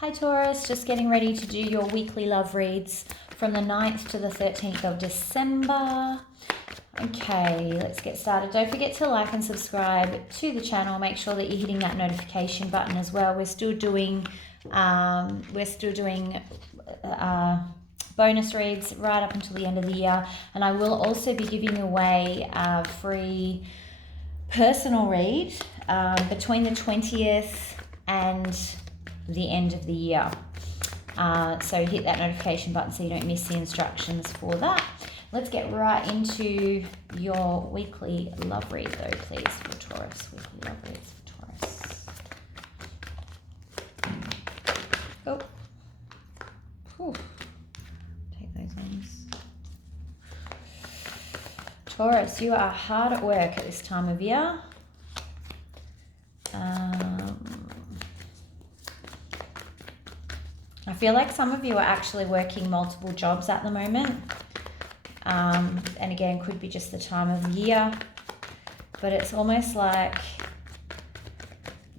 Hi Taurus, just getting ready to do your weekly love reads from the 9th to the 13th of December. Okay, let's get started. Don't forget to like and subscribe to the channel. Make sure that you're hitting that notification button as well. We're still doing bonus reads right up until the end of the year, and I will also be giving away a free personal read between the 20th and the end of the year. So hit that notification button so you don't miss the instructions for that. Let's get right into your weekly love read though, please, for Taurus. Weekly love reads for Taurus. Oh. Whew. Take those ones. Taurus, you are hard at work at this time of year. I feel like some of you are actually working multiple jobs at the moment. And again, could be just the time of the year. But it's almost like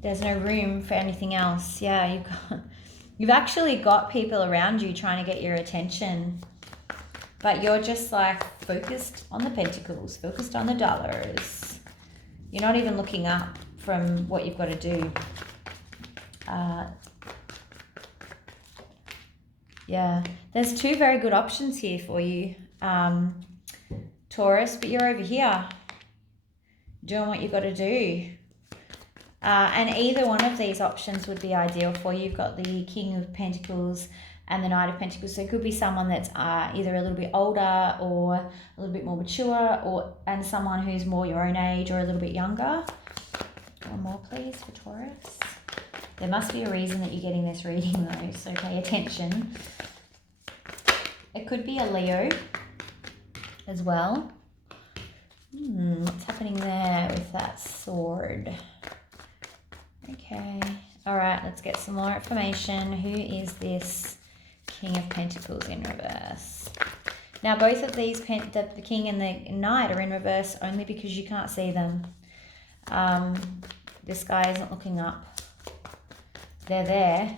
there's no room for anything else. Yeah, you've actually got people around you trying to get your attention. But you're just like focused on the pentacles, focused on the dollars. You're not even looking up from what you've got to do. Yeah, there's two very good options here for you, Taurus, but you're over here doing what you've got to do. And either one of these options would be ideal for you. You've got the King of Pentacles and the Knight of Pentacles. So it could be someone that's either a little bit older or a little bit more mature, and someone who's more your own age or a little bit younger. One more, please, for Taurus. There must be a reason that you're getting this reading though, so pay attention. It could be a Leo as well. What's happening there with that sword? Okay, all right, let's get some more information. Who is this King of Pentacles in reverse? Now, both of these, the King and the Knight, are in reverse only because you can't see them. This guy isn't looking up. They're there,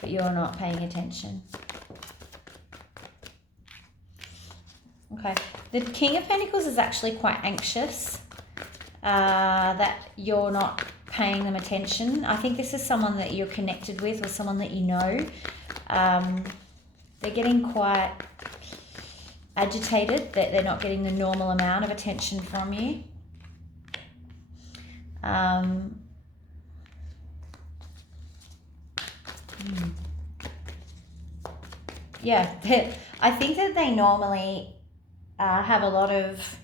but you're not paying attention. Okay, the King of Pentacles is actually quite anxious that you're not paying them attention. I think this is someone that you're connected with or someone that you know. They're getting quite agitated that they're not getting the normal amount of attention from you. Yeah, I think that they normally have a lot of,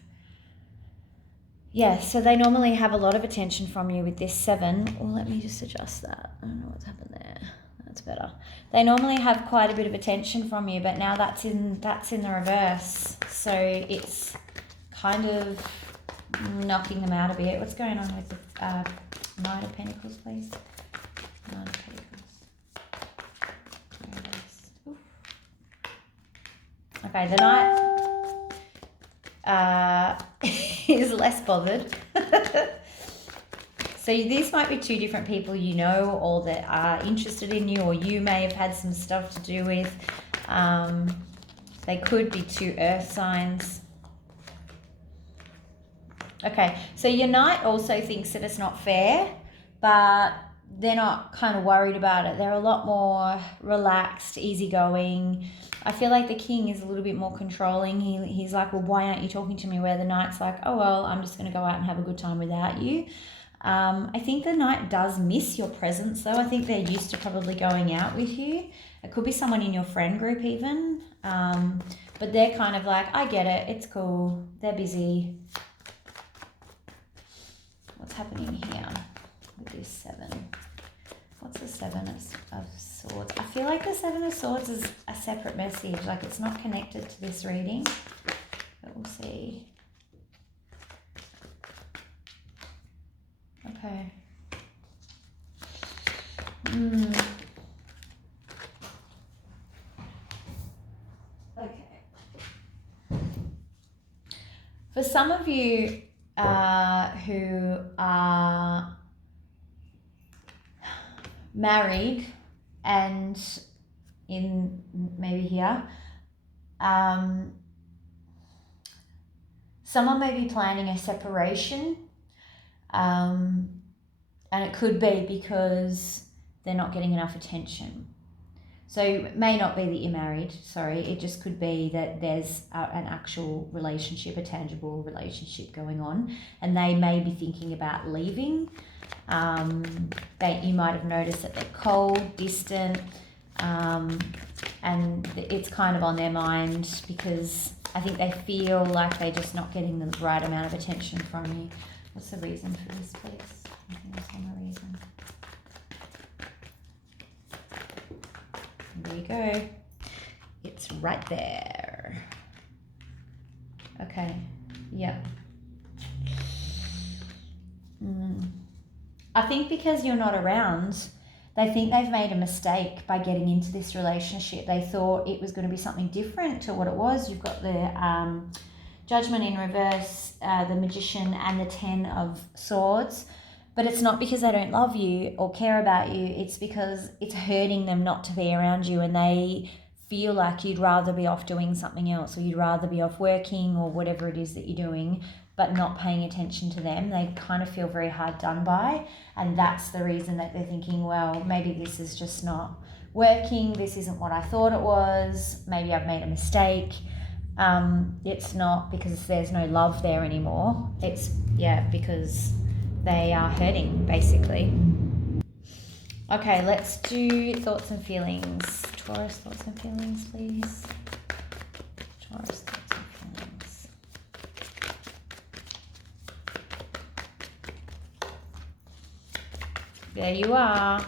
so they normally have a lot of attention from you with this 7. Well, let me just adjust that. I don't know what's happened there. That's better. They normally have quite a bit of attention from you, but now that's in the reverse. So it's kind of knocking them out a bit. What's going on with the Knight of Pentacles, please? Knight of Pentacles. Okay, the Knight is less bothered. So these might be two different people you know, or that are interested in you, or you may have had some stuff to do with. They could be two earth signs. Okay, so your Knight also thinks that it's not fair, but they're not kind of worried about it. They're a lot more relaxed, easygoing. I feel like the King is a little bit more controlling. He's like, well, why aren't you talking to me? Where the Knight's like, oh, well, I'm just going to go out and have a good time without you. I think the Knight does miss your presence, though. I think they're used to probably going out with you. It could be someone in your friend group even. But they're kind of like, I get it. It's cool. They're busy. What's happening here with this 7? What's the 7 of Swords? I feel like the 7 of Swords is a separate message. Like it's not connected to this reading. But we'll see. Okay. Okay. For some of you who are married and in maybe here, someone may be planning a separation, and it could be because they're not getting enough attention. So it may not be that you're married, sorry, it just could be that there's an actual relationship, a tangible relationship going on, and they may be thinking about leaving. You might have noticed that they're cold, distant, and it's kind of on their mind because I think they feel like they're just not getting the right amount of attention from you. What's the reason for this, please? I think that's on the reason. There you go. It's right there. Okay. Yeah. I think because you're not around, they think they've made a mistake by getting into this relationship. They thought it was going to be something different to what it was. You've got the Judgment in reverse, the Magician, and the 10 of Swords. But it's not because they don't love you or care about you. It's because it's hurting them not to be around you, and they feel like you'd rather be off doing something else, or you'd rather be off working or whatever it is that you're doing, but not paying attention to them. They kind of feel very hard done by, and that's the reason that they're thinking, well, maybe this is just not working. This isn't what I thought it was. Maybe I've made a mistake. It's not because there's no love there anymore. It's, because they are hurting, basically. Okay, let's do thoughts and feelings. Taurus, thoughts and feelings, please. Taurus, thoughts and feelings. There you are,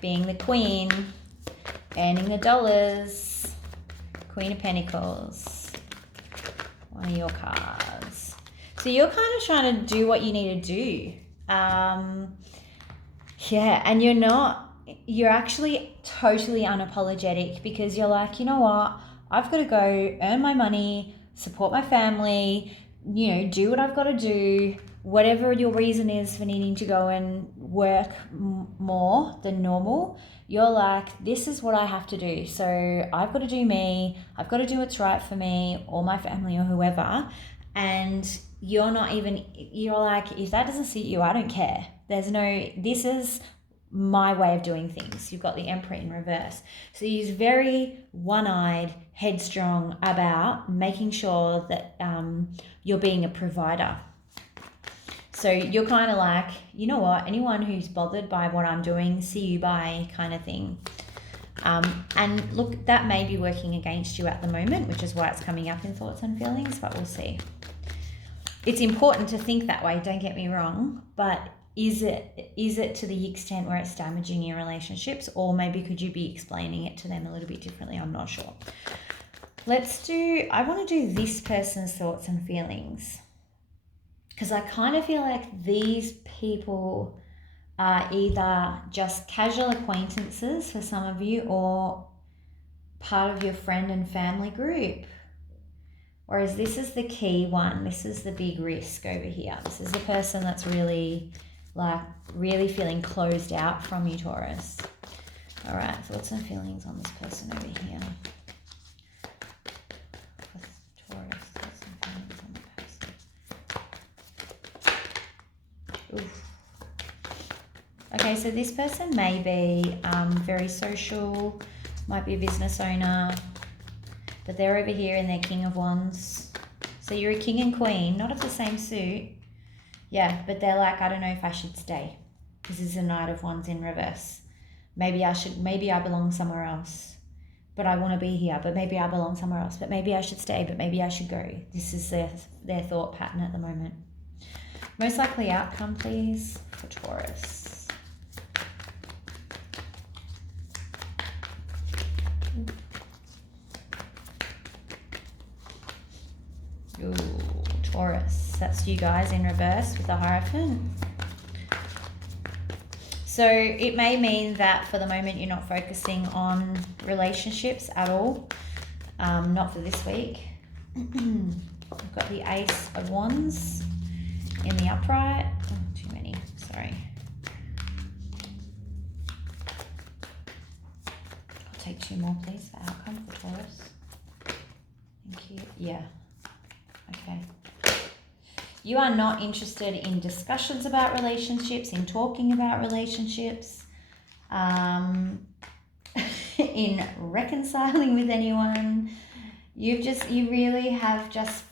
being the queen, earning the dollars. Queen of Pentacles. One of your cards. So you're kind of trying to do what you need to do. And you're actually totally unapologetic because you're like, you know what? I've got to go earn my money, support my family, do what I've got to do. Whatever your reason is for needing to go and work more than normal, you're like, this is what I have to do. So I've got to do me. I've got to do what's right for me or my family or whoever. And you're like, if that doesn't suit you, I don't care. This is my way of doing things. You've got the Emperor in reverse. So you're very one-eyed, headstrong about making sure that you're being a provider. So you're kind of like, you know what, anyone who's bothered by what I'm doing, see you bye kind of thing. And look, that may be working against you at the moment, which is why it's coming up in thoughts and feelings, but we'll see. It's important to think that way, don't get me wrong, but is it to the extent where it's damaging your relationships, or maybe could you be explaining it to them a little bit differently? I'm not sure. I want to do this person's thoughts and feelings, because I kind of feel like these people are either just casual acquaintances for some of you or part of your friend and family group. Whereas this is the key one. This is the big risk over here. This is the person that's really feeling closed out from you, Taurus. All right, thoughts and feelings on this person over here. Taurus, thoughts and feelings on the person. Oof. Okay, so this person may be very social, might be a business owner, but they're over here in their King of Wands. So you're a king and queen, not of the same suit. Yeah, but they're like, I don't know if I should stay. This is a Knight of Wands in reverse. Maybe I belong somewhere else, but I want to be here, but maybe I belong somewhere else, but maybe I should stay, but maybe I should go. This is their thought pattern at the moment. Most likely outcome, please, for Taurus. Ooh, Taurus. That's you guys in reverse with the Hierophant. So it may mean that for the moment you're not focusing on relationships at all. Not for this week. I've got the Ace of Wands in the upright. Oh, too many. Sorry. take 2 more, please, for outcome for Taurus. Thank you. Yeah. Okay. You are not interested in discussions about relationships, in talking about relationships, in reconciling with anyone. You really have just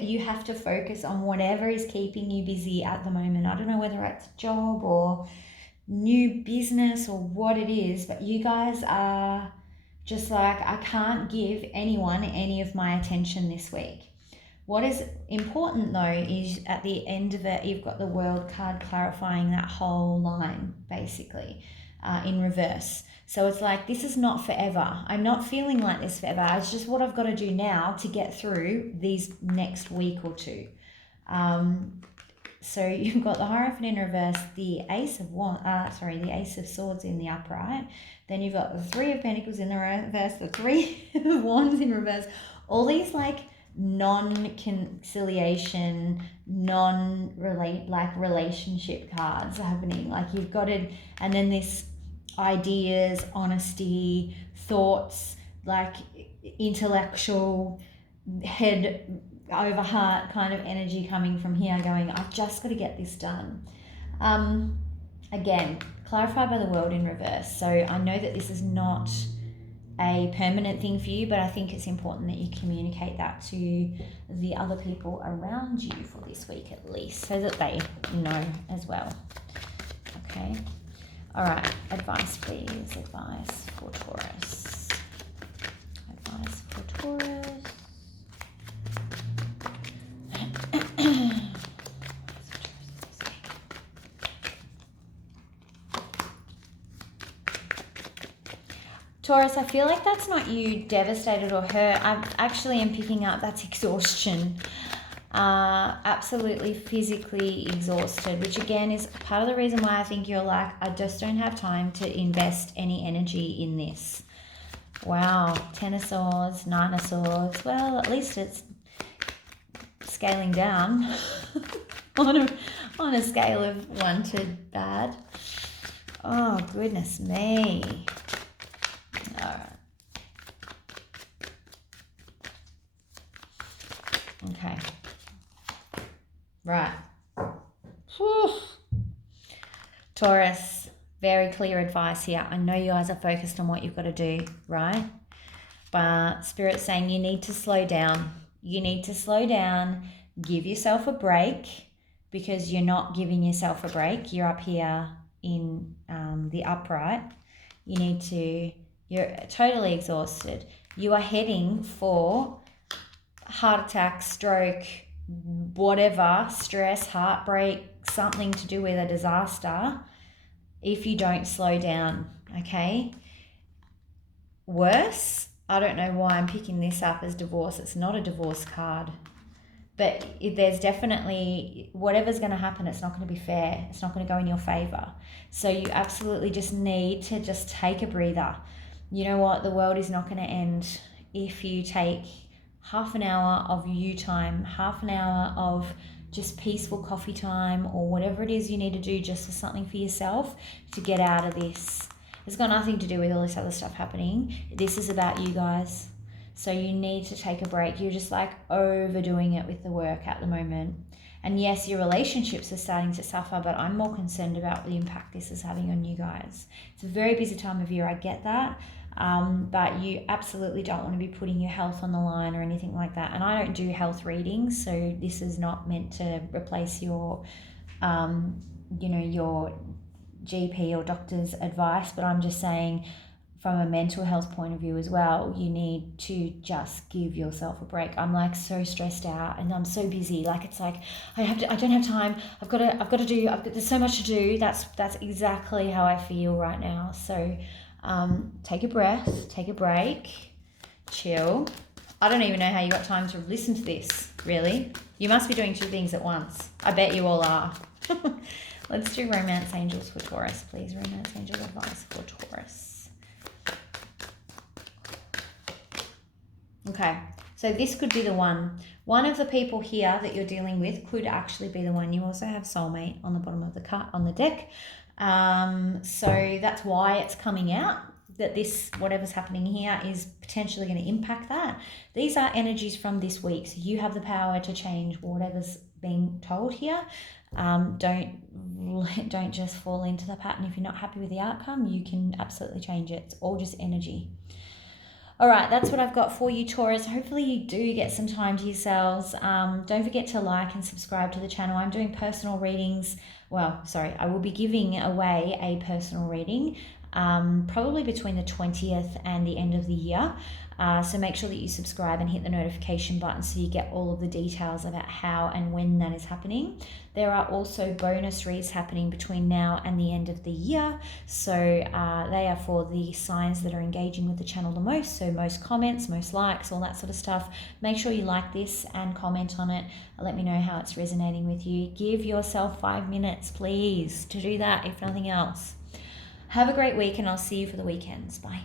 you have to focus on whatever is keeping you busy at the moment. I don't know whether it's a job or new business or what it is, but you guys are just like, I can't give anyone any of my attention this week. What is important though is at the end of it, you've got the World card clarifying that whole line basically in reverse. So it's like, this is not forever. I'm not feeling like this forever. It's just what I've got to do now to get through these next week or two. So you've got the Hierophant in reverse, the Ace of Swords in the upright. Then you've got the 3 of Pentacles in the reverse, the 3 of Wands in reverse. All these like non-conciliation, relationship cards happening. Like you've got it, and then this ideas, honesty, thoughts, like intellectual, head over heart kind of energy coming from here going, I've just got to get this done. Again, clarified by the World in reverse. So I know that this is not a permanent thing for you, but I think it's important that you communicate that to the other people around you for this week at least, so that they know as well. Okay. All right, advice please, advice for Taurus. Advice for Taurus. Taurus, I feel like that's not you devastated or hurt. I actually am picking up that's exhaustion. Absolutely physically exhausted, which again is part of the reason why I think you're like, I just don't have time to invest any energy in this. Wow, 10 of Swords, 9 of Swords. Well, at least it's scaling down on a scale of 1 to bad. Oh, goodness me. All right. Okay. Right. Whew. Taurus, very clear advice here. I know you guys are focused on what you've got to do, right? But Spirit's saying you need to slow down. You need to slow down, give yourself a break, because you're not giving yourself a break. You're up here in the upright. You're totally exhausted. You are heading for heart attack, stroke, whatever, stress, heartbreak, something to do with a disaster if you don't slow down, okay? Worse, I don't know why I'm picking this up as divorce. It's not a divorce card. But there's definitely, whatever's going to happen, it's not going to be fair. It's not going to go in your favor. So you absolutely just need to just take a breather. You know what? The world is not going to end if you take half an hour of you time, half an hour of just peaceful coffee time, or whatever it is you need to do just for something for yourself to get out of this. It's got nothing to do with all this other stuff happening. This is about you guys. So you need to take a break. You're just like overdoing it with the work at the moment. And yes, your relationships are starting to suffer, but I'm more concerned about the impact this is having on you guys. It's a very busy time of year, I get that. But you absolutely don't want to be putting your health on the line or anything like that. And I don't do health readings, so this is not meant to replace your, your GP or doctor's advice, but I'm just saying from a mental health point of view as well, you need to just give yourself a break. I'm like so stressed out and I'm so busy. Like it's like I don't have time. There's so much to do. That's exactly how I feel right now. So take a breath, take a break, chill. I don't even know how you got time to listen to this, really. You must be doing 2 things at once. I bet you all are. Let's do Romance Angels for Taurus, please. Romance Angel advice for Taurus. Okay, so this could be the one. One of the people here that you're dealing with could actually be the one. You also have soulmate on the bottom of the deck. So that's why it's coming out. that this, whatever's happening here, is potentially going to impact that. These are energies from this week, so you have the power to change whatever's being told here. Don't just fall into the pattern. If you're not happy with the outcome, you can absolutely change it. It's all just energy. All right, that's what I've got for you, Taurus. Hopefully you do get some time to yourselves. Don't forget to like and subscribe to the channel. I'm doing personal readings. Well, sorry, I will be giving away a personal reading probably between the 20th and the end of the year. So make sure that you subscribe and hit the notification button so you get all of the details about how and when that is happening. There are also bonus reads happening between now and the end of the year. So they are for the signs that are engaging with the channel the most. So most comments, most likes, all that sort of stuff. Make sure you like this and comment on it. Let me know how it's resonating with you. Give yourself 5 minutes, please, to do that, if nothing else. Have a great week, and I'll see you for the weekends. Bye.